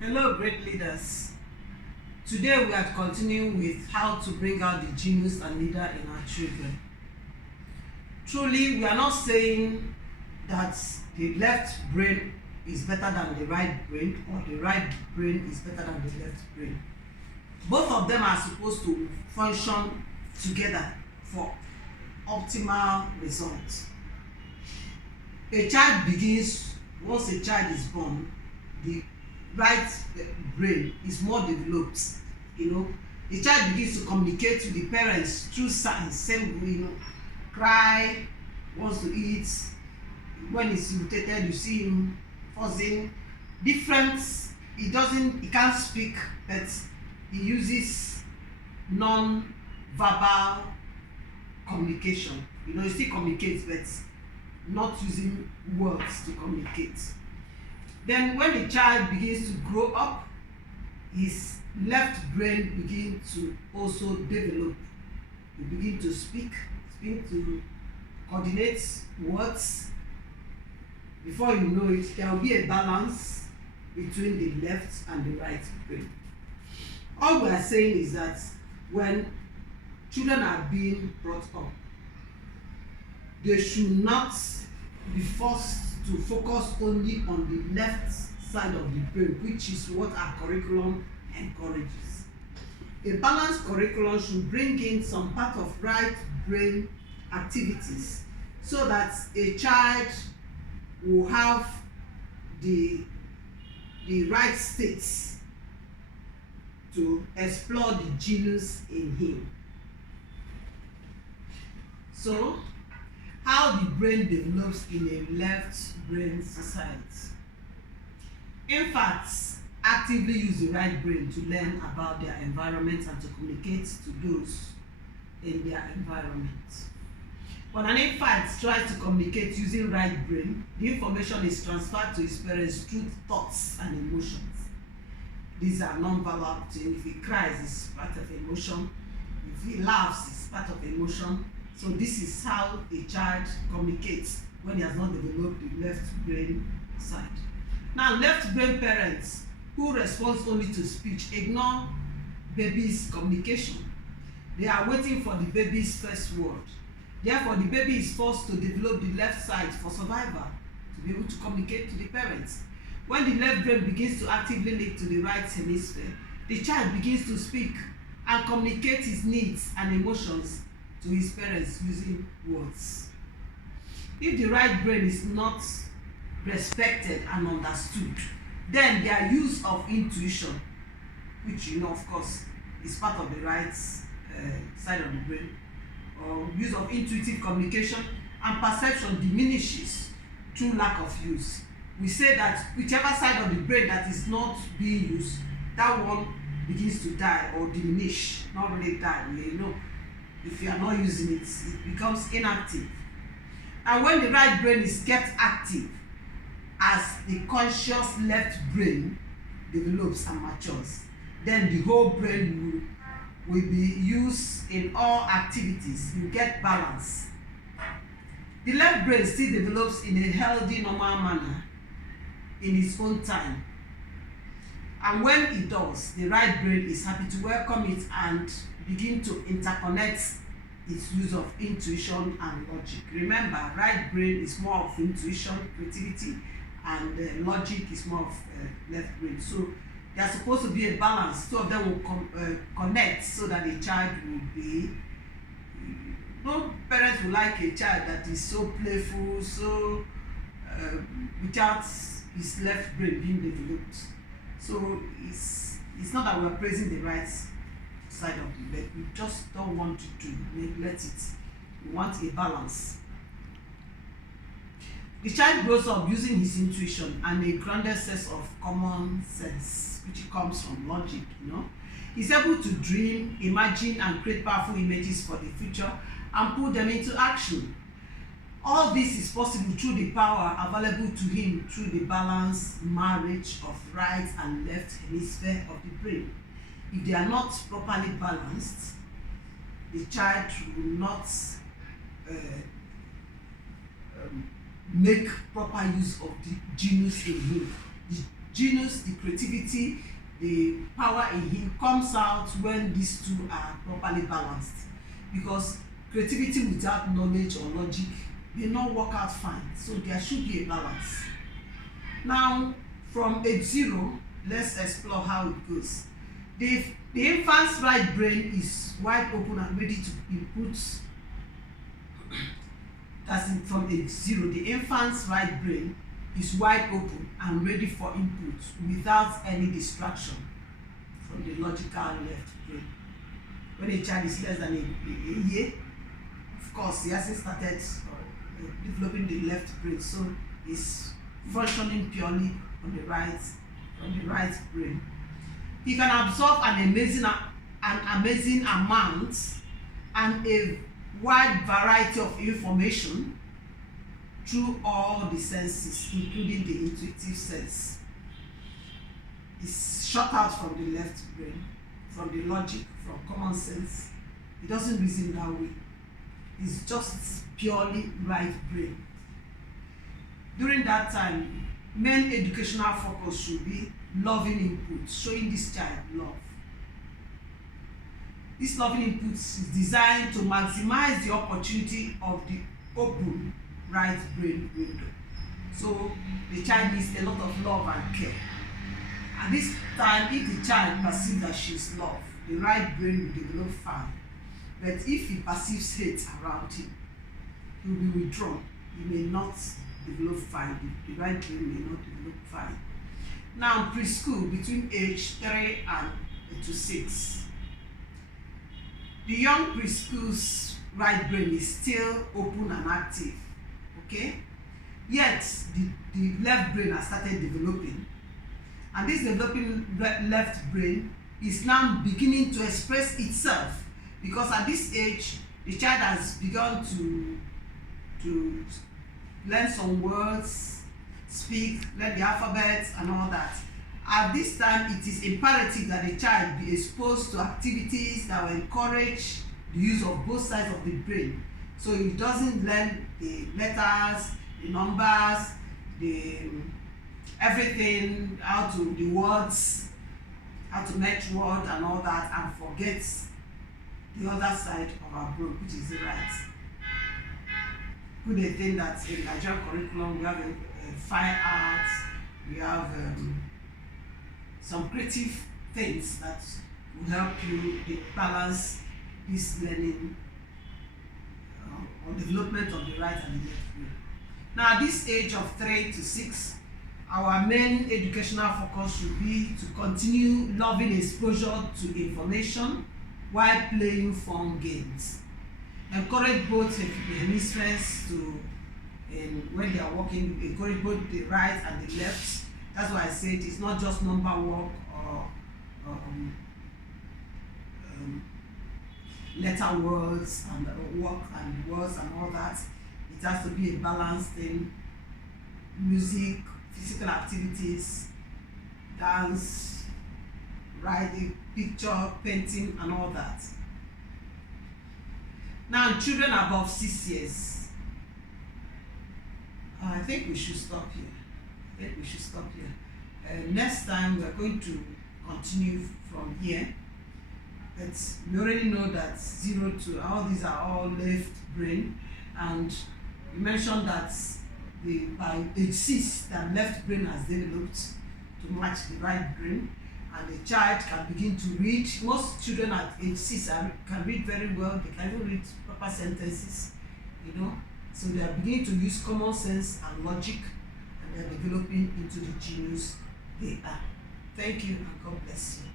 Hello, great leaders. Today we are continuing with how to bring out the genius and leader in our children. Truly, we are not saying that the left brain is better than the right brain or the right brain is better than the left brain. Both of them are supposed to function together for optimal results. A child begins, once a child is born, the right brain is more developed. The child begins to communicate with the parents through signs. Same, cry, wants to eat. When he's irritated, you see him fussing. Different. He can't speak, but he uses non-verbal communication. He still communicates, but not using words to communicate. Then when the child begins to grow up, his left brain begins to also develop. He begins to speak to coordinate words. Before you know it, there will be a balance between the left and the right brain. All we are saying is that when children are being brought up, they should not be forced to focus only on the left side of the brain, which is what our curriculum encourages. A balanced curriculum should bring in some part of right brain activities so that a child will have the right states to explore the genius in him. So, how the brain develops in a left brain society. Infants actively use the right brain to learn about their environment and to communicate to those in their environment. When an infant tries to communicate using right brain, the information is transferred to his parents through thoughts and emotions. These are non-verbal things. If he cries, it's part of emotion. If he laughs, it's part of emotion. So this is how a child communicates when he has not developed the left brain side. Now, left brain parents who respond only to speech ignore baby's communication. They are waiting for the baby's first word. Therefore, the baby is forced to develop the left side for survival, to be able to communicate to the parents. When the left brain begins to actively link to the right hemisphere, the child begins to speak and communicate his needs and emotions to his parents using words. If the right brain is not respected and understood, then their use of intuition, which of course is part of the right side of the brain, or use of intuitive communication and perception diminishes through lack of use. We say that whichever side of the brain that is not being used, that one begins to die or diminish, not really die. If you are not using it, it becomes inactive. And when the right brain is kept active, as the conscious left brain develops and matures, then the whole brain will be used in all activities. You get balance. The left brain still develops in a healthy, normal manner in its own time. And when it does, the right brain is happy to welcome it and begin to interconnect its use of intuition and logic. Remember, right brain is more of intuition, creativity, and logic is more of left brain. So there's supposed to be a balance. Two of them will connect so that the child will be. No parents will like a child that is so playful, so without his left brain being developed. So it's not that we're praising the right side of the bed. We just don't want to neglect it. We want a balance. The child grows up using his intuition and a grounded sense of common sense, which comes from logic. He's able to dream, imagine, and create powerful images for the future and put them into action. All this is possible through the power available to him through the balanced marriage of right and left hemisphere of the brain. If they are not properly balanced, the child will not make proper use of the genius in him. The genius, the creativity, the power in him comes out when these two are properly balanced. Because creativity without knowledge or logic may not work out fine. So there should be a balance. Now, from age 0, let's explore how it goes. The infant's right brain is wide open and ready to input. That's it, from age 0. The infant's right brain is wide open and ready for input without any distraction from the logical left brain. When a child is less than a year, of course, he hasn't started developing the left brain, so he's functioning purely on the right brain. He can absorb an amazing amount and a wide variety of information through all the senses, including the intuitive sense. It's shut out from the left brain, from the logic, from common sense. He doesn't reason that way. It's just purely right brain. During that time, main educational focus should be loving input, showing this child love. This loving input is designed to maximize the opportunity of the open right brain window. So the child needs a lot of love and care. At this time, if the child perceives that she is loved, the right brain will develop fine. But if he perceives hate around him, he will be withdrawn. He may not develop fine. The right brain may not develop fine. Now, preschool, between age 3 and to 6, the young preschool's right brain is still open and active, okay? Yet, the left brain has started developing. And this developing left brain is now beginning to express itself, because at this age, the child has begun to learn some words, speak, learn the alphabet and all that. At this time, it is imperative that the child be exposed to activities that will encourage the use of both sides of the brain. So he doesn't learn the letters, the numbers, everything, the words, how to match words and all that, and forgets the other side of our brain, which is the right. Good thing that in Nigerian curriculum we have fine arts, we have some creative things that will help you balance this learning or development of the right and the left brain. Now, at this age of 3 to 6, our main educational focus should be to continue loving exposure to information while playing fun games. Encourage both hemispheres to, when they are working, encourage both the right and the left. That's why I said it's not just number work or letter words and work and words and all that. It has to be a balanced thing. Music, physical activities, dance, writing, picture, painting, and all that. Now, children above 6 years, I think we should stop here. Next time, we are going to continue from here. But we already know that 0 to, all these are all left brain. And you mentioned that by age 6, the left brain has developed to match the right brain. And the child can begin to read. Most children at age 6 can read very well. They can even read proper sentences, So they are beginning to use common sense and logic, and they are developing into the genius they are. Thank you, and God bless you.